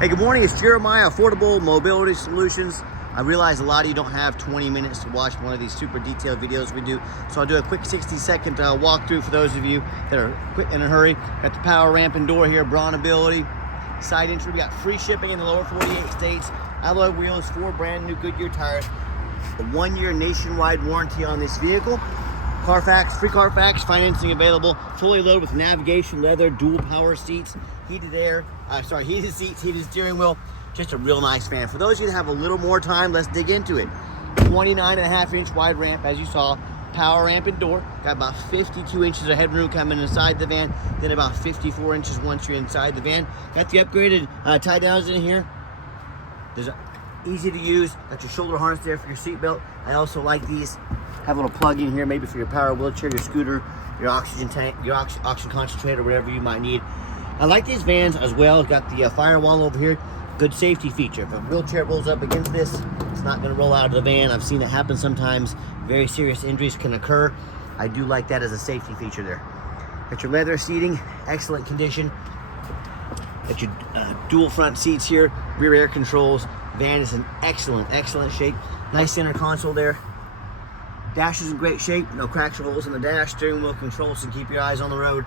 Hey, good morning. It's Jeremiah, Affordable Mobility Solutions. I realize a lot of you don't have 20 minutes to watch one of these super detailed videos we do, so I'll do a quick 60-second walkthrough for those of you that are quick in a hurry. Got the power ramp and door here, Braun ability, side entry. We got free shipping in the lower 48 states, alloy wheels, 4 brand new Goodyear tires, a 1-year nationwide warranty on this vehicle. Carfax, free Carfax, financing available, fully loaded with navigation, leather, dual power seats, heated seats, heated steering wheel. Just a real nice van. For those of you that have a little more time, let's dig into it. 29.5-inch wide ramp, as you saw, power ramp and door. Got about 52 inches of headroom coming inside the van, then about 54 inches once you're inside the van. Got the upgraded tie downs in here. There's easy to use. Got your shoulder harness there for your seatbelt. I also like these. Have a little plug in here, maybe for your power wheelchair, your scooter, your oxygen tank, your oxygen concentrator, whatever you might need. I like these vans as well. Got the firewall over here. Good safety feature. If a wheelchair rolls up against this, it's not going to roll out of the van. I've seen it happen sometimes. Very serious injuries can occur. I do like that as a safety feature there. Got your leather seating, excellent condition. Got your dual front seats here, rear air controls. Van is in excellent shape. Nice center console there. Dash is in great shape, no cracks or holes in the dash. Steering wheel controls to keep your eyes on the road.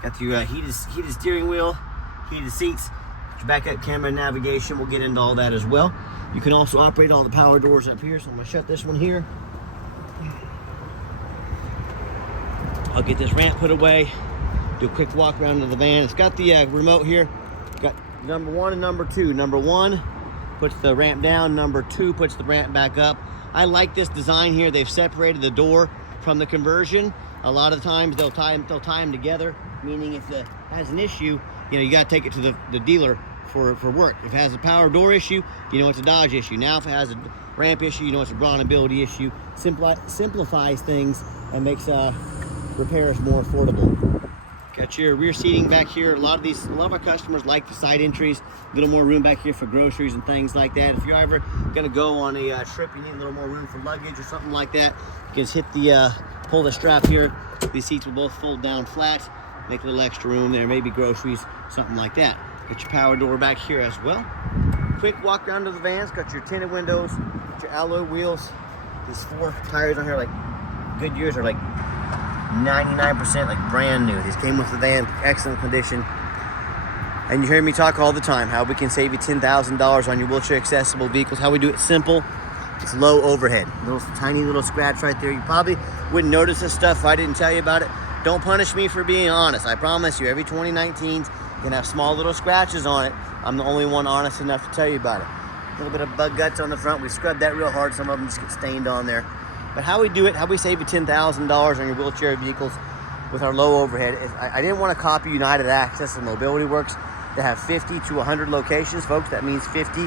Got your heated steering wheel, heated seats, your backup camera, navigation. We'll get into all that as well. You can also operate all the power doors up here, so I'm gonna shut this one here. I'll get this ramp put away, do a quick walk around to the van. It's got the remote here. Got number 1 and number 2. Number 1 puts the ramp down, number 2 puts the ramp back up. I like this design here. They've separated the door from the conversion. A lot of times they'll tie them together, meaning if it has an issue, you got to take it to the dealer for work. If it has a power door issue, you know it's a Dodge issue. Now if it has a ramp issue, you know it's a Braun ability issue. Simplifies things and makes repairs more affordable. Got your rear seating back here. A lot of our customers like the side entries. A little more room back here for groceries and things like that. If you're ever gonna go on a trip, you need a little more room for luggage or something like that, you can just hit the pull the strap here. These seats will both fold down flat, make a little extra room there, maybe groceries, something like that. Get your power door back here as well. Quick walk around to the vans. Got your tinted windows, got your alloy wheels. These 4 tires on here, like Goodyears, are like 99% like brand new. These came with the van, excellent condition. And you hear me talk all the time how we can save you $10,000 on your wheelchair accessible vehicles. How we do it simple. It's low overhead. Tiny little scratch right there. You probably wouldn't notice this stuff if I didn't tell you about it. Don't punish me for being honest. I promise you, every 2019's gonna have small little scratches on it. I'm the only one honest enough to tell you about it. A little bit of bug guts on the front. We scrubbed that real hard. Some of them just get stained on there. But how we do it, how we save you $10,000 on your wheelchair vehicles with our low overhead, is I didn't want to copy United Accessible Mobility Works to have 50 to 100 locations, folks. That means 50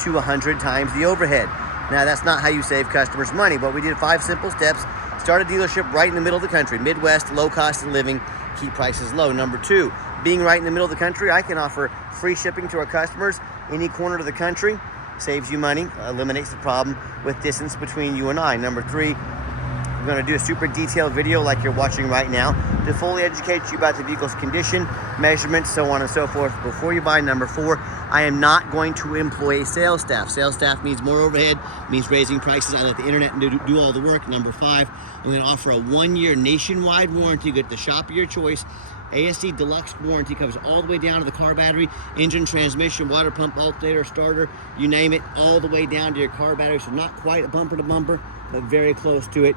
to 100 times the overhead. Now, that's not how you save customers money, but we did 5 simple steps. Start a dealership right in the middle of the country. Midwest, low cost of living, keep prices low. Number 2, being right in the middle of the country, I can offer free shipping to our customers any corner of the country. Saves you money, eliminates the problem with distance between you and I. Number 3, we're going to do a super detailed video like you're watching right now to fully educate you about the vehicle's condition, measurements, so on and so forth before you buy. Number 4, I am not going to employ sales staff. Sales staff means more overhead, means raising prices. I let the internet do all the work. Number 5, I'm going to offer a 1-year nationwide warranty. You get the shop of your choice. ASC Deluxe warranty covers all the way down to the car battery, engine, transmission, water pump, alternator, starter, you name it, all the way down to your car battery. So not quite a bumper to bumper, but very close to it.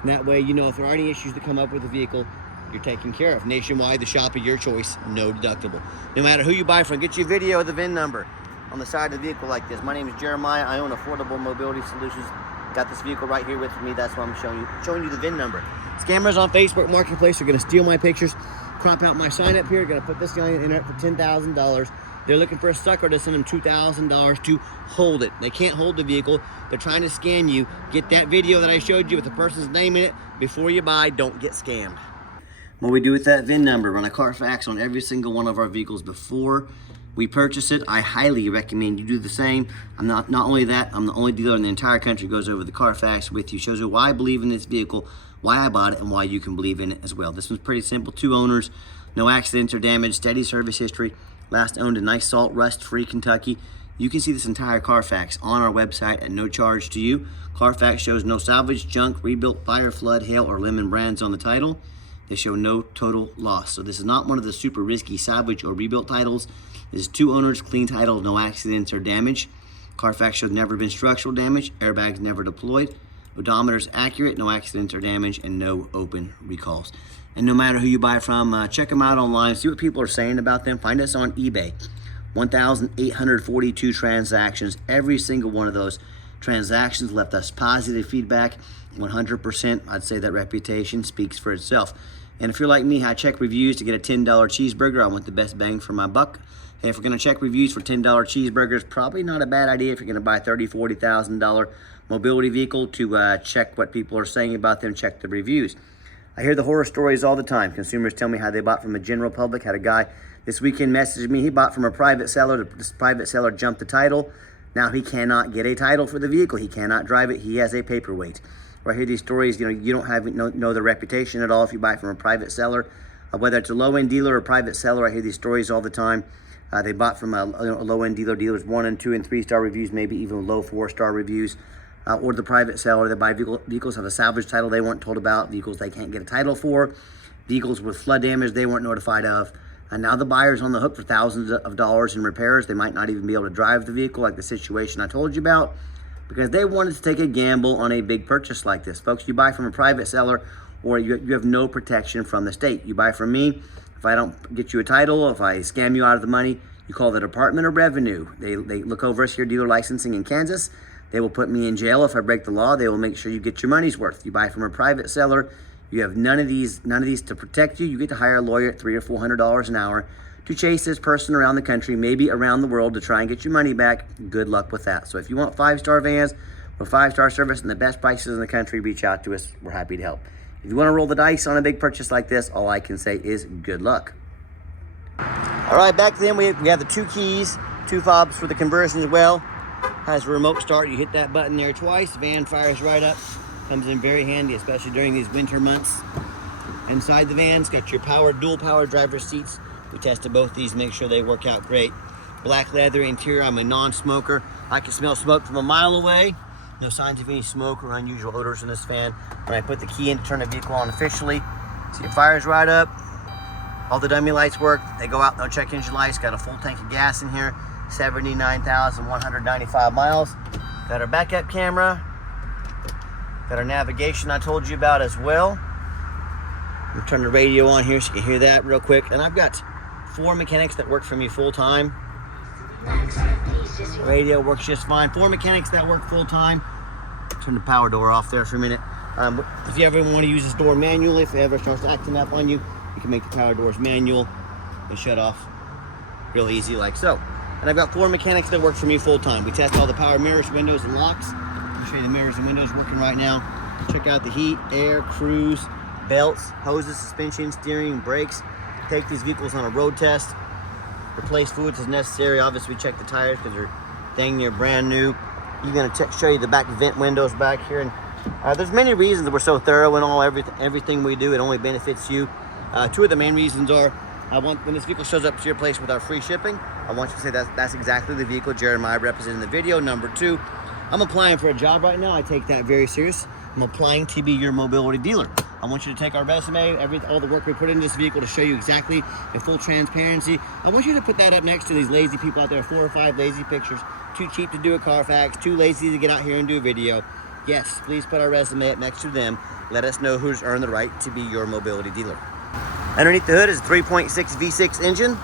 And that way, if there are any issues that come up with the vehicle, you're taken care of. Nationwide, the shop of your choice, no deductible. No matter who you buy from, get you a video of the VIN number on the side of the vehicle like this. My name is Jeremiah. I own Affordable Mobility Solutions. Got this vehicle right here with me. That's why I'm showing you the VIN number. Scammers on Facebook Marketplace are going to steal my pictures, crop out my sign up here, going to put this guy on the internet for $10,000. They're looking for a sucker to send them $2,000 to hold it. They can't hold the vehicle. They're trying to scam you. Get that video that I showed you with the person's name in it before you buy. Don't get scammed. What we do with that VIN number, run a Carfax on every single one of our vehicles before we purchase it. I highly recommend you do the same. I'm not only that, I'm the only dealer in the entire country goes over the Carfax with you. Shows you why I believe in this vehicle, why I bought it, and why you can believe in it as well. This one's pretty simple. 2 owners, no accidents or damage, steady service history. last owned in nice salt, rust-free Kentucky. You can see this entire Carfax on our website at no charge to you. Carfax shows no salvage, junk, rebuilt, fire, flood, hail, or lemon brands on the title. They show no total loss. So this is not one of the super risky salvage or rebuilt titles. This is 2 owners, clean title, no accidents or damage. Carfax shows never been structural damage, airbags never deployed, odometer's accurate, no accidents or damage, and no open recalls. And no matter who you buy from, check them out online, see what people are saying about them. Find us on eBay. 1,842 transactions. Every single one of those transactions left us positive feedback. 100%, I'd say that reputation speaks for itself. And if you're like me, I check reviews to get a $10 cheeseburger. I want the best bang for my buck. Hey, if we're gonna check reviews for $10 cheeseburgers, probably not a bad idea if you're gonna buy a $30,000, $40,000 mobility vehicle to check what people are saying about them, check the reviews. I hear the horror stories all the time. Consumers tell me how they bought from the general public. Had a guy this weekend message me, he bought from a private seller. This private seller jumped the title. Now he cannot get a title for the vehicle. He cannot drive it. He has a paperweight. Or I hear these stories, you don't know the reputation at all if you buy from a private seller. Whether it's a low-end dealer or private seller, I hear these stories all the time. They bought from a low-end dealer, dealers 1 and 2 and 3 star reviews, maybe even low 4-star reviews. Or the private seller that buy vehicles have a salvage title they weren't told about, vehicles they can't get a title for, vehicles with flood damage they weren't notified of. And now the buyer's on the hook for thousands of dollars in repairs. They might not even be able to drive the vehicle, like the situation I told you about, because they wanted to take a gamble on a big purchase like this. Folks, you buy from a private seller or you have no protection from the state. You buy from me, if I don't get you a title, if I scam you out of the money, you call the Department of Revenue. They look over us here, dealer licensing in Kansas. They will put me in jail if I break the law. They will make sure you get your money's worth. You buy from a private seller, you have none of these to protect you. You get to hire a lawyer at $300 or $400 an hour to chase this person around the country, maybe around the world, to try and get your money back. Good luck with that. So if you want 5-star vans or 5-star service and the best prices in the country, reach out to us. We're happy to help. If you want to roll the dice on a big purchase like this, all I can say is good luck. All right, back then we have the 2 keys, 2 fobs for the conversion as well. Has a remote start. You hit that button there twice, van fires right up. Comes in very handy, especially during these winter months. Inside the van's got your dual power driver seats. We tested both these, make sure they work out great. Black leather interior. I'm a non-smoker. I can smell smoke from a mile away. No signs of any smoke or unusual odors in this van. When I put the key in to turn the vehicle on officially, see it fires right up. All the dummy lights work. They go out, no check engine lights. Got a full tank of gas in here. 79,195 miles. Got our backup camera. Got our navigation I told you about as well. I'm turn the radio on here so you can hear that real quick. And I've got 4 mechanics that work for me full time. Radio works just fine. 4 mechanics that work full time. Turn the power door off there for a minute. If you ever want to use this door manually, if it ever starts acting up on you, you can make the power doors manual and shut off real easy like so. And I've got 4 mechanics that work for me full time. We test all the power mirrors, windows, and locks. I'll show you the mirrors and windows working right now. Check out the heat, air, cruise, belts, hoses, suspension, steering, brakes. Take these vehicles on a road test. Replace fluids as necessary. Obviously, we check the tires because they're dang near brand new. I'm going to show you the back vent windows back here. And there's many reasons that we're so thorough in everything we do. It only benefits you. 2 of the main reasons are, when this vehicle shows up to your place with our free shipping, I want you to say that's exactly the vehicle Jeremiah represented in the video. Number 2, I'm applying for a job right now. I take that very serious. I'm applying to be your mobility dealer. I want you to take our resume, all the work we put into this vehicle to show you exactly in full transparency. I want you to put that up next to these lazy people out there, 4 or 5 lazy pictures. Too cheap to do a Carfax, too lazy to get out here and do a video. Yes, please put our resume up next to them. Let us know who's earned the right to be your mobility dealer. Underneath the hood is a 3.6 V6 engine.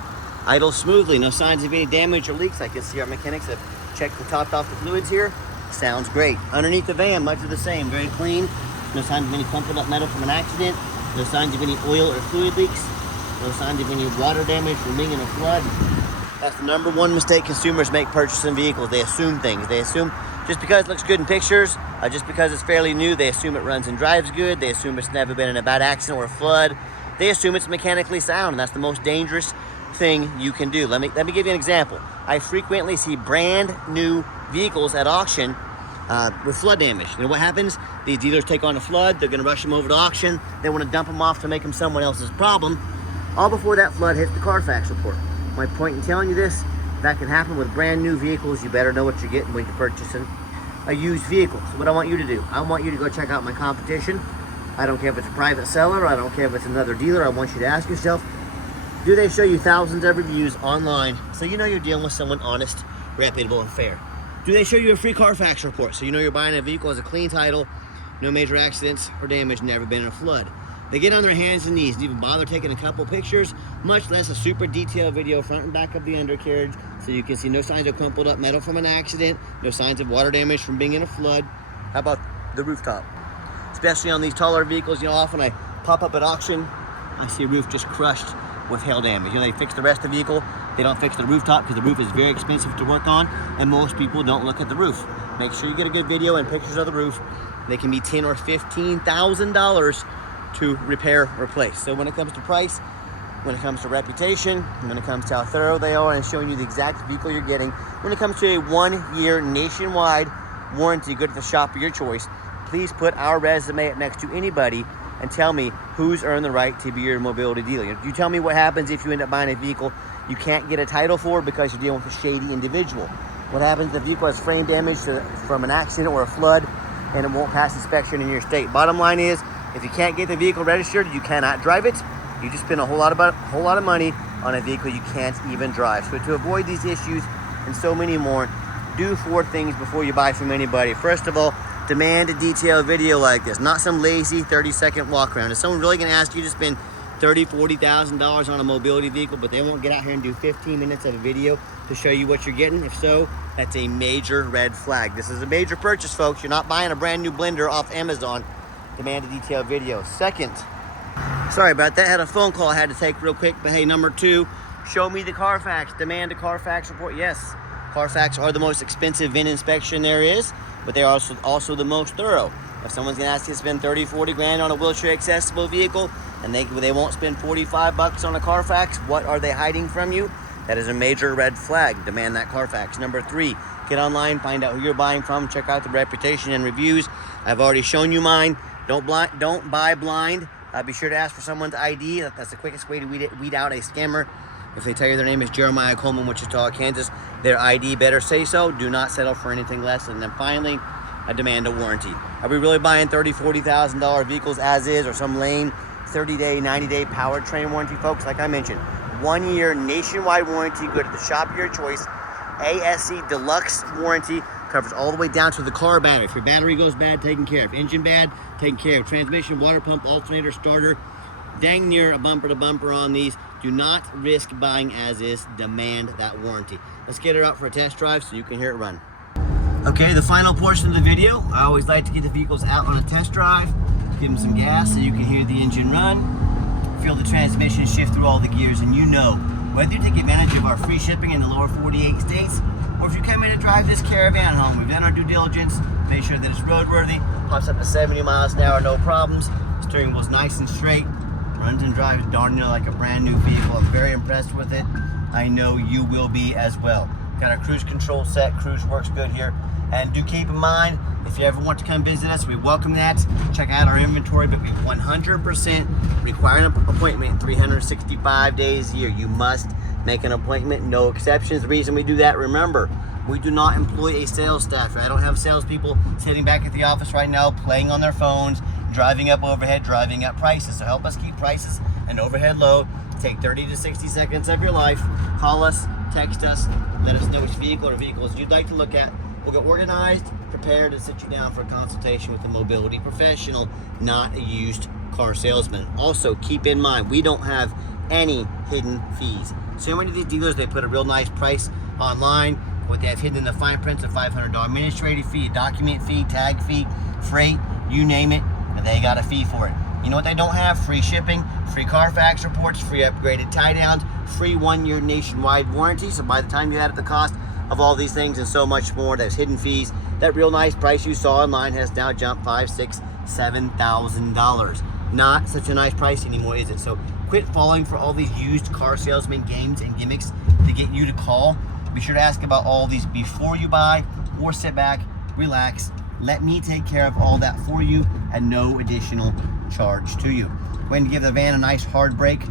Idles smoothly, no signs of any damage or leaks. I can see our mechanics have checked and topped off the fluids here. Sounds great. Underneath the van, much of the same, very clean. No signs of any crumpled up metal from an accident. No signs of any oil or fluid leaks. No signs of any water damage from being in a flood. That's the number 1 mistake consumers make purchasing vehicles. They assume things. They assume just because it looks good in pictures, just because it's fairly new, they assume it runs and drives good. They assume it's never been in a bad accident or a flood. They assume it's mechanically sound, and that's the most dangerous thing you can do. Let me give you an example. I frequently see brand new vehicles at auction with flood damage. You know what happens? These dealers take on a flood. They're going to rush them over to auction. They want to dump them off to make them someone else's problem, all before that flood hits the Carfax report. My point in telling you this, that can happen with brand new vehicles. You better know what you're getting when you're purchasing a used vehicle. So what I want you to do, I want you to go check out my competition. I don't care if it's a private seller, I don't care if it's another dealer. I want you to ask yourself, do they show you thousands of reviews online so you know you're dealing with someone honest, reputable, and fair? Do they show you a free Carfax report so you know you're buying a vehicle as a clean title, no major accidents or damage, never been in a flood? They get on their hands and knees and even bother taking a couple pictures, much less a super detailed video front and back of the undercarriage so you can see no signs of crumpled up metal from an accident, no signs of water damage from being in a flood. How about the rooftop? Especially on these taller vehicles, you know, often I pop up at auction, I see a roof just crushed with hail damage. You know, they fix the rest of the vehicle, they don't fix the rooftop because the roof is very expensive to work on, and most people don't look at the roof. Make sure you get a good video and pictures of the roof. They can be $10,000 or $15,000 to repair, replace. So when it comes to price, when it comes to reputation, when it comes to how thorough they are and showing you the exact vehicle you're getting, when it comes to a 1-year nationwide warranty good at the shop of your choice, please put our resume up next to anybody and tell me who's earned the right to be your mobility dealer. You tell me what happens if you end up buying a vehicle you can't get a title for because you're dealing with a shady individual. What happens if the vehicle has frame damage from an accident or a flood and it won't pass inspection in your state? Bottom line is, if you can't get the vehicle registered, you cannot drive it. You just spend a whole lot of money on a vehicle you can't even drive. So to avoid these issues and so many more, do 4 things before you buy from anybody. First of all, demand a detailed video like this, not some lazy 30-second walk around. Is someone really gonna ask you to spend $30,000, $40,000 on a mobility vehicle, but they won't get out here and do 15 minutes of a video to show you what you're getting? If so, that's a major red flag. This is a major purchase, folks. You're not buying a brand new blender off Amazon. Demand a detailed video. Second, sorry about that, had a phone call I had to take real quick, but hey, number 2, show me the Carfax. Demand a Carfax report. Yes, Carfax are the most expensive VIN inspection there is, but they're also the most thorough. If someone's gonna ask you to spend 30, 40 grand on a wheelchair accessible vehicle and they won't spend 45 bucks on a Carfax, what are they hiding from you? That is a major red flag. Demand that Carfax. Number 3, get online, find out who you're buying from, check out the reputation and reviews. I've already shown you mine. Don't buy blind. Be sure to ask for someone's ID. That's the quickest way to weed out a scammer. If they tell you their name is Jeremiah Coleman, Wichita, Kansas, their ID better say so. Do not settle for anything less. And then finally, I demand a warranty. Are we really buying $30,000, $40,000 vehicles as is, or some lame 30-day, 90-day powertrain warranty, folks? Like I mentioned, 1-year nationwide warranty, good at the shop of your choice. ASC Deluxe warranty covers all the way down to the car battery. If your battery goes bad, taken care of. Engine bad, taken care of. Transmission, water pump, alternator, starter, dang near a bumper to bumper on these. Do not risk buying as is. Demand that warranty. Let's get her out for a test drive so you can hear it run. Okay, the final portion of the video. I always like to get the vehicles out on a test drive, give them some gas so you can hear the engine run, feel the transmission shift through all the gears, and you know, whether you take advantage of our free shipping in the lower 48 states, or if you come in to drive this Caravan home, we've done our due diligence, made sure that it's roadworthy, pops up to 70 miles an hour, no problems, steering wheel's nice and straight, runs and drives darn near like a brand new vehicle. I'm very impressed with it. I know you will be as well. Got our cruise control set, cruise works good here. And do keep in mind, if you ever want to come visit us, we welcome that. Check out our inventory, but we 100% require an appointment 365 days a year. You must make an appointment, no exceptions. The reason we do that, remember, we do not employ a sales staff. I don't have salespeople sitting back at the office right now playing on their phones, driving up overhead, driving up prices. So help us keep prices and overhead low. Take 30 to 60 seconds of your life. Call us, text us, let us know which vehicle or vehicles you'd like to look at. We'll get organized, prepared, and sit you down for a consultation with a mobility professional, not a used car salesman. Also, keep in mind, we don't have any hidden fees. So many of these dealers, they put a real nice price online. What they have hidden in the fine print's a $500 administrative fee, document fee, tag fee, freight, you name it, and they got a fee for it. You know what they don't have? Free shipping, free Carfax reports, free upgraded tie downs, free 1-year nationwide warranty. So by the time you add up the cost of all these things and so much more, there's hidden fees. That real nice price you saw online has now jumped $5,000, $6,000, $7,000. Not such a nice price anymore, is it? So quit falling for all these used car salesman games and gimmicks to get you to call. Be sure to ask about all these before you buy, or sit back, relax, let me take care of all that for you at no additional charge to you. Go ahead and give the van a nice hard brake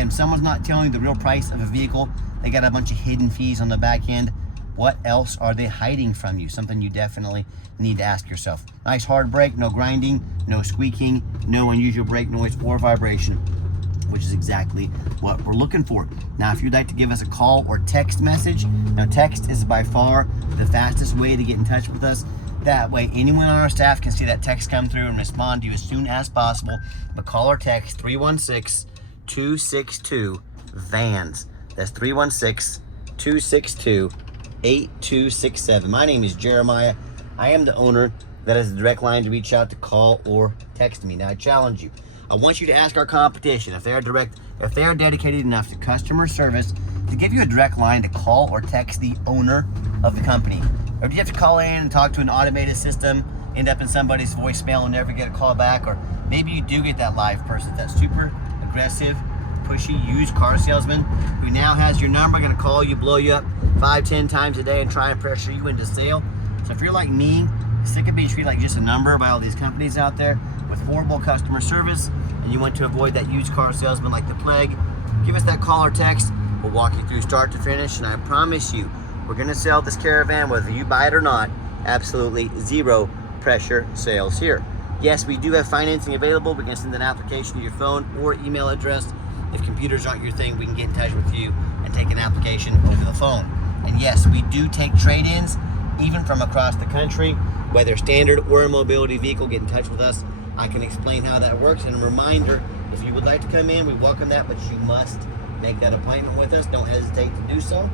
And if someone's not telling you the real price of a vehicle, they got a bunch of hidden fees on the back end. What else are they hiding from you? Something you definitely need to ask yourself. Nice hard brake, no grinding, no squeaking, no unusual brake noise or vibration, which is exactly what we're looking for. Now, if you'd like to give us a call or text message, now text is by far the fastest way to get in touch with us. That way, anyone on our staff can see that text come through and respond to you as soon as possible. But call or text 316-262-VANS. That's 316-262-8267. My name is Jeremiah. I am the owner. That is the direct line to reach out, to call or text me. Now, I challenge you. I want you to ask our competition if they are dedicated enough to customer service to give you a direct line to call or text the owner of the company. Or do you have to call in and talk to an automated system, end up in somebody's voicemail and never get a call back? Or maybe you do get that live person, that super aggressive, pushy, used car salesman who now has your number, gonna call you, blow you up 5-10 times a day and try and pressure you into sale. So if you're like me, sick of being treated like just a number by all these companies out there with horrible customer service, and you want to avoid that used car salesman like the plague, give us that call or text. We'll walk you through start to finish, and I promise you, we're gonna sell this Caravan whether you buy it or not. Absolutely zero pressure sales here. Yes, we do have financing available. We can send an application to your phone or email address. If computers aren't your thing, we can get in touch with you and take an application over the phone. And yes, we do take trade-ins, even from across the country, whether standard or a mobility vehicle. Get in touch with us. I can explain how that works. And a reminder, if you would like to come in, we welcome that, but you must make that appointment with us. Don't hesitate to do so.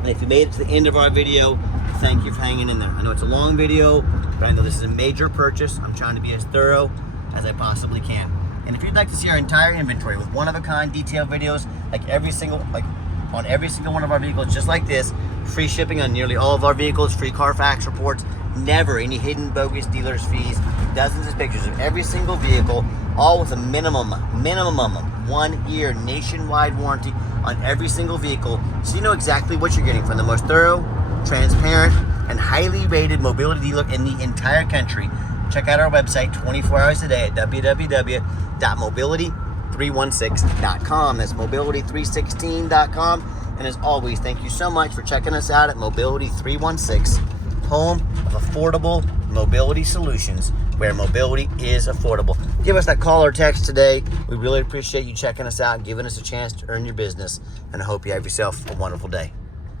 And if you made it to the end of our video, thank you for hanging in there. I know it's a long video, but I know this is a major purchase. I'm trying to be as thorough as I possibly can. And if you'd like to see our entire inventory with one-of-a-kind detailed videos, on every single one of our vehicles, just like this, free shipping on nearly all of our vehicles, free Carfax reports, never any hidden bogus dealers fees, dozens of pictures of every single vehicle, all with a minimum 1 year nationwide warranty on every single vehicle, so you know exactly what you're getting from the most thorough, transparent, and highly rated mobility dealer in the entire country. Check out our website 24 hours a day at www.mobility316.com. That's mobility316.com. And as always, thank you so much for checking us out at Mobility 316, home of affordable mobility solutions, where mobility is affordable. Give us that call or text today. We really appreciate you checking us out and giving us a chance to earn your business. And I hope you have yourself a wonderful day.